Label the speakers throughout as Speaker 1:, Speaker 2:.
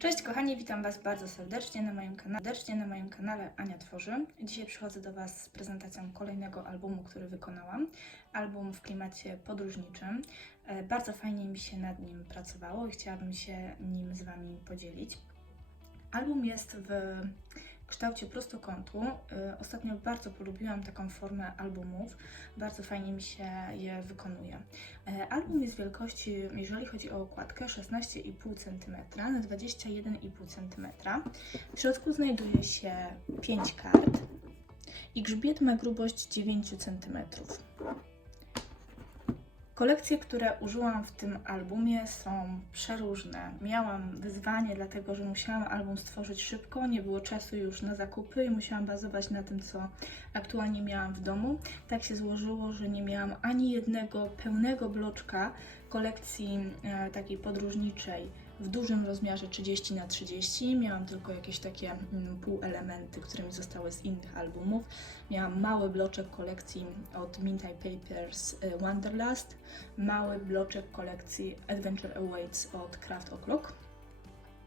Speaker 1: Cześć kochani, witam Was bardzo serdecznie na moim kanale, serdecznie na moim kanale Ania Tworzy. Dzisiaj przychodzę do Was z prezentacją kolejnego albumu, który wykonałam. Album w klimacie podróżniczym. E, Bardzo fajnie mi się nad nim pracowało i chciałabym się nim z Wami podzielić. Album jest w kształcie prostokątu. E, Ostatnio bardzo polubiłam taką formę albumów. Bardzo fajnie mi się je wykonuje. E, Album jest wielkości, jeżeli chodzi o okładkę, 16,5 cm na 21,5 cm. W środku znajduje się 5 kart i grzbiet ma grubość 9 cm. Kolekcje, które użyłam w tym albumie są przeróżne. Miałam wyzwanie, dlatego że musiałam album stworzyć szybko, nie było czasu już na zakupy i musiałam bazować na tym, co aktualnie miałam w domu. Tak się złożyło, że nie miałam ani jednego pełnego bloczka kolekcji e, takiej podróżniczej w dużym rozmiarze 30 na 30. Miałam tylko jakieś takie mm, półelementy, które mi zostały z innych albumów. Miałam mały bloczek kolekcji od Mint Eye Papers e, Wanderlust, mały bloczek kolekcji Adventure Awaits od Craft O'Clock.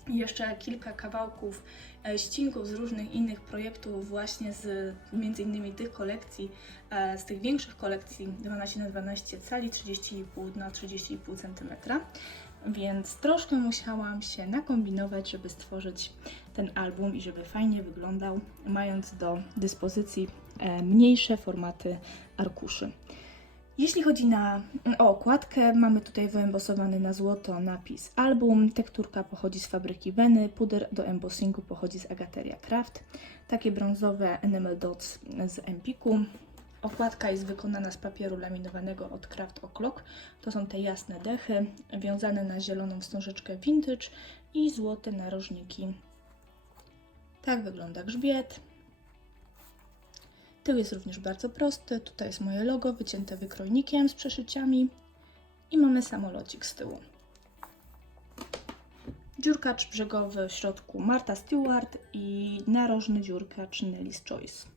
Speaker 1: I jeszcze kilka kawałków e, ścinków z różnych innych projektów, właśnie z między innymi tych kolekcji, e, z tych większych kolekcji 12 na 12 cali, 30,5 na 30,5 cm. Więc troszkę musiałam się nakombinować, żeby stworzyć ten album i żeby fajnie wyglądał, mając do dyspozycji e, mniejsze formaty arkuszy. Jeśli chodzi na, o okładkę, mamy tutaj wyembosowany na złoto napis album. Tekturka pochodzi z fabryki Weny, puder do embossingu pochodzi z Agateria Craft. Takie brązowe enamel dots z Empiku. Okładka jest wykonana z papieru laminowanego od Craft O'Clock. To są te jasne dechy, wiązane na zieloną wstążeczkę vintage i złote narożniki. Tak wygląda grzbiet. Tył jest również bardzo prosty. Tutaj jest moje logo wycięte wykrojnikiem z przeszyciami i mamy samolocik z tyłu. Dziurkacz brzegowy w środku Marta Stewart i narożny dziurkacz Nelly's Choice.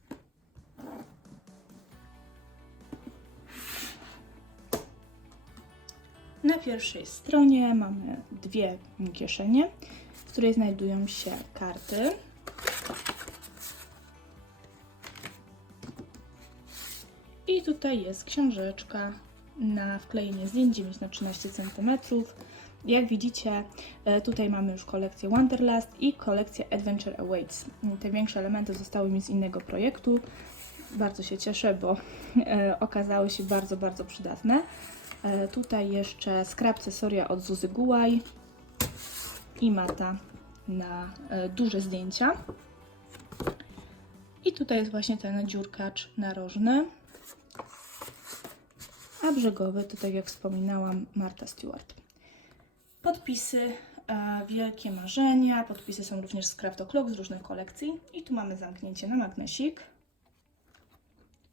Speaker 1: Na pierwszej stronie mamy dwie kieszenie, w której znajdują się karty. I tutaj jest książeczka na wklejenie zdjęć 9 na 13 cm. Jak widzicie, e, tutaj mamy już kolekcję Wanderlust i kolekcję Adventure Awaits. Te większe elementy zostały mi z innego projektu. Bardzo się cieszę, bo e, okazały się bardzo, bardzo przydatne. E, Tutaj jeszcze skrap cesoria od Zuzy Gułaj i mata na e, duże zdjęcia. I tutaj jest właśnie ten dziurkacz narożny. A brzegowy to tak jak wspominałam Marta Stewart. Podpisy e, Wielkie Marzenia. Podpisy są również z Craft O'Clock z różnych kolekcji. I tu mamy zamknięcie na magnesik.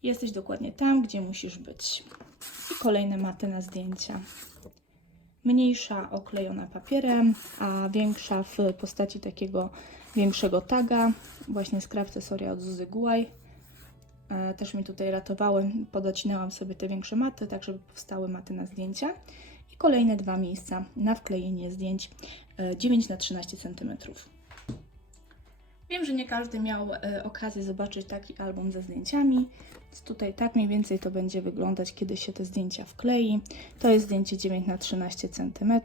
Speaker 1: Jesteś dokładnie tam, gdzie musisz być. I kolejne maty na zdjęcia. Mniejsza oklejona papierem, a większa w postaci takiego większego taga. Właśnie z Craft Cesoria od Zuzy Gułaj. E, Też mi tutaj ratowały. Podocinałam sobie te większe maty, tak żeby powstały maty na zdjęcia. I kolejne dwa miejsca na wklejenie zdjęć e, 9 na 13 cm. Wiem, że nie każdy miał e, okazję zobaczyć taki album ze zdjęciami, więc tutaj tak mniej więcej to będzie wyglądać, kiedy się te zdjęcia wklei. To jest zdjęcie 9 na 13 cm.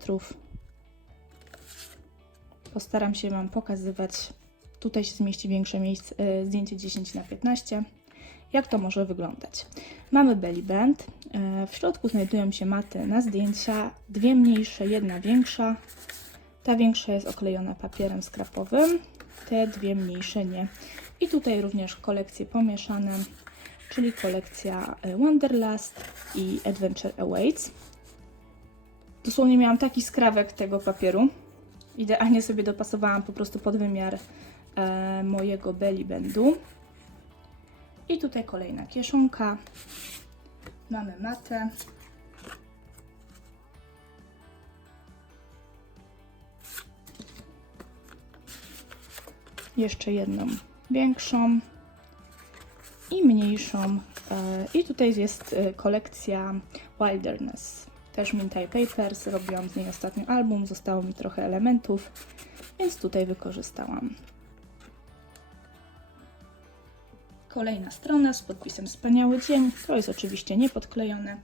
Speaker 1: Postaram się Wam pokazywać, tutaj się zmieści większe miejsce, zdjęcie 10 na 15 jak to może wyglądać. Mamy belly band. E, W środku znajdują się maty na zdjęcia, dwie mniejsze, jedna większa. Ta większa jest oklejona papierem skrapowym, te dwie mniejsze nie. I tutaj również kolekcje pomieszane, czyli kolekcja e, Wanderlust i Adventure Awaits. Dosłownie miałam taki skrawek tego papieru. Idealnie sobie dopasowałam po prostu pod wymiar e, mojego belly bandu. I tutaj kolejna kieszonka. Mamy matę. Jeszcze jedną większą i mniejszą. E, I tutaj jest e, kolekcja Wilderness. Też Mint Eye Papers. Robiłam z niej ostatnio album. Zostało mi trochę elementów. więc tutaj wykorzystałam. Kolejna strona z podpisem Wspaniały Dzień. To jest oczywiście niepodklejone.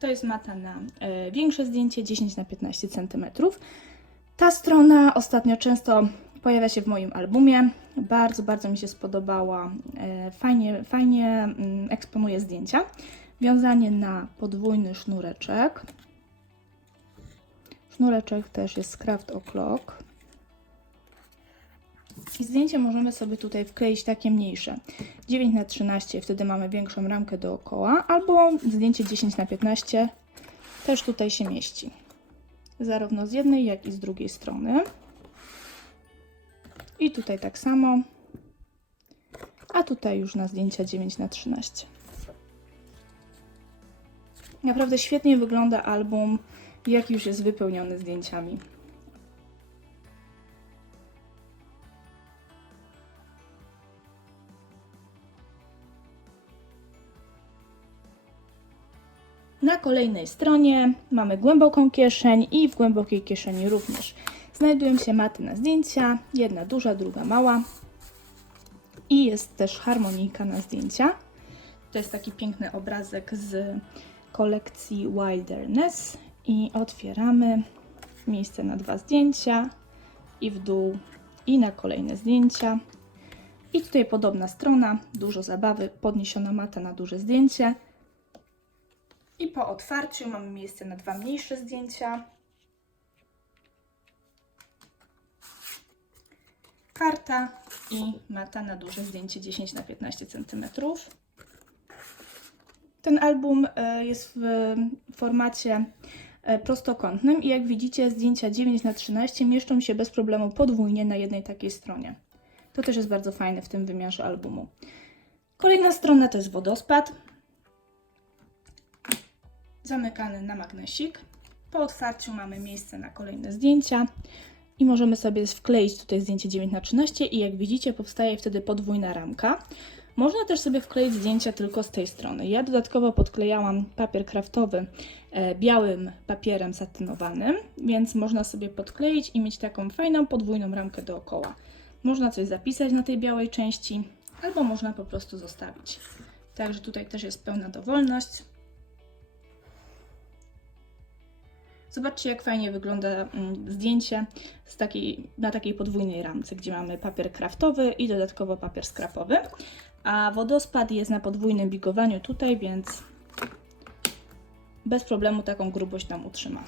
Speaker 1: To jest mata na e, większe zdjęcie 10 na 15 cm. Ta strona ostatnio często pojawia się w moim albumie. Bardzo, bardzo mi się spodobała. E, fajnie, fajnie mm, eksponuje zdjęcia. Wiązanie na podwójny sznureczek. Sznureczek też jest z Craft O'Clock. I zdjęcie możemy sobie tutaj wkleić takie mniejsze. 9 na 13 wtedy mamy większą ramkę dookoła, albo zdjęcie 10 na 15 też tutaj się mieści. Zarówno z jednej, jak i z drugiej strony. I tutaj tak samo. A tutaj już na zdjęcia 9 na 13 Naprawdę świetnie wygląda album, jak już jest wypełniony zdjęciami. Na kolejnej stronie mamy głęboką kieszeń i w głębokiej kieszeni również znajdują się maty na zdjęcia, jedna duża, druga mała i jest też harmonijka na zdjęcia. To jest taki piękny obrazek z kolekcji Wilderness i otwieramy miejsce na dwa zdjęcia i w dół i na kolejne zdjęcia. I tutaj podobna strona, dużo zabawy, podniesiona mata na duże zdjęcie. I po otwarciu mamy miejsce na dwa mniejsze zdjęcia. Karta i mata na duże zdjęcie 10 na 15 cm. Ten album e, jest w formacie e, prostokątnym i jak widzicie zdjęcia 9 na 13 mieszczą się bez problemu podwójnie na jednej takiej stronie. To też jest bardzo fajne w tym wymiarze albumu. Kolejna strona to jest wodospad zamykany na magnesik. Po otwarciu mamy miejsce na kolejne zdjęcia i możemy sobie wkleić tutaj zdjęcie 9 na 13 i jak widzicie powstaje wtedy podwójna ramka. Można też sobie wkleić zdjęcia tylko z tej strony. Ja dodatkowo podklejałam papier kraftowy e, białym papierem satynowanym, więc można sobie podkleić i mieć taką fajną podwójną ramkę dookoła. Można coś zapisać na tej białej części, albo można po prostu zostawić. Także tutaj też jest pełna dowolność. Zobaczcie, jak fajnie wygląda mm, zdjęcie z takiej, na takiej podwójnej ramce, gdzie mamy papier kraftowy i dodatkowo papier skrapowy. A wodospad jest na podwójnym bigowaniu tutaj, więc bez problemu taką grubość nam utrzyma.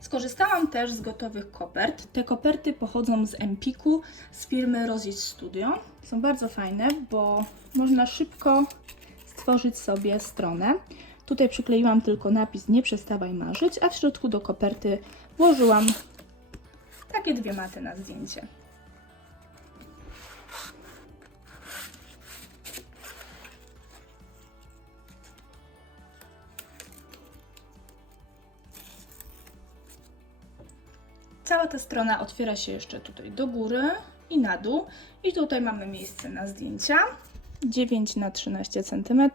Speaker 1: Skorzystałam też z gotowych kopert. Te koperty pochodzą z Empiku z firmy Rosy Studio. Są bardzo fajne, bo można szybko stworzyć sobie stronę. Tutaj przykleiłam tylko napis Nie przestawaj marzyć, a w środku do koperty włożyłam takie dwie maty na zdjęcie. Cała ta strona otwiera się jeszcze tutaj do góry i na dół. I tutaj mamy miejsce na zdjęcia. 9 na 13 cm.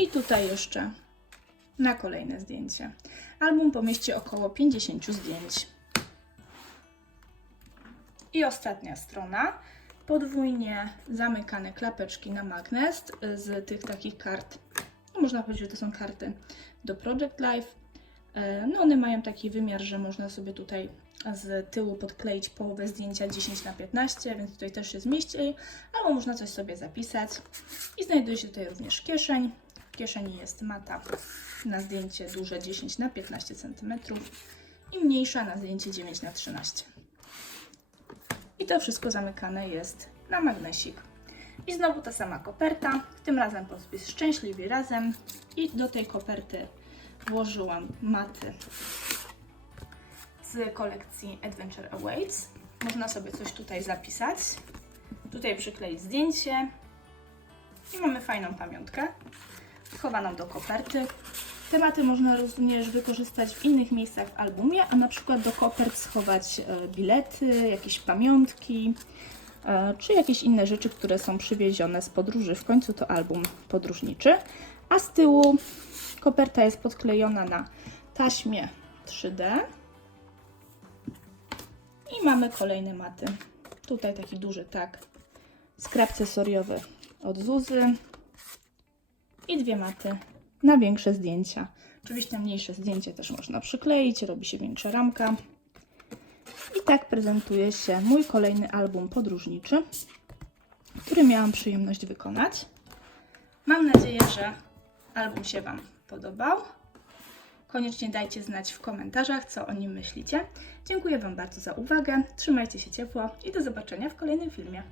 Speaker 1: I tutaj jeszcze na kolejne zdjęcie. Album pomieści około 50 zdjęć. I ostatnia strona. Podwójnie zamykane klapeczki na magnes z tych takich kart. No można powiedzieć, że to są karty do Project Life. E, No one mają taki wymiar, że można sobie tutaj z tyłu podkleić połowę zdjęcia 10 na 15, więc tutaj też się zmieści, albo można coś sobie zapisać. I znajduje się tutaj również kieszeń. Kieszeni jest mata na zdjęcie duże 10 na 15 cm i mniejsza na zdjęcie 9 na 13 I to wszystko zamykane jest na magnesik. I znowu ta sama koperta, tym razem podpis Szczęśliwi Razem i do tej koperty włożyłam maty z kolekcji Adventure Awaits. Można sobie coś tutaj zapisać. Tutaj przykleić zdjęcie i mamy fajną pamiątkę schowaną do koperty. Tematy można również wykorzystać w innych miejscach w albumie, a na przykład do kopert schować e, bilety, jakieś pamiątki, e, czy jakieś inne rzeczy, które są przywiezione z podróży. W końcu to album podróżniczy. A z tyłu koperta jest podklejona na taśmie 3D. I mamy kolejne maty. Tutaj taki duży tak. Skrab cesoriowy od Zuzy. I dwie maty na większe zdjęcia. Oczywiście mniejsze zdjęcie też można przykleić, robi się większa ramka. I tak prezentuje się mój kolejny album podróżniczy, który miałam przyjemność wykonać. Mam nadzieję, że album się Wam podobał. Koniecznie dajcie znać w komentarzach, co o nim myślicie. Dziękuję Wam bardzo za uwagę, trzymajcie się ciepło i do zobaczenia w kolejnym filmie.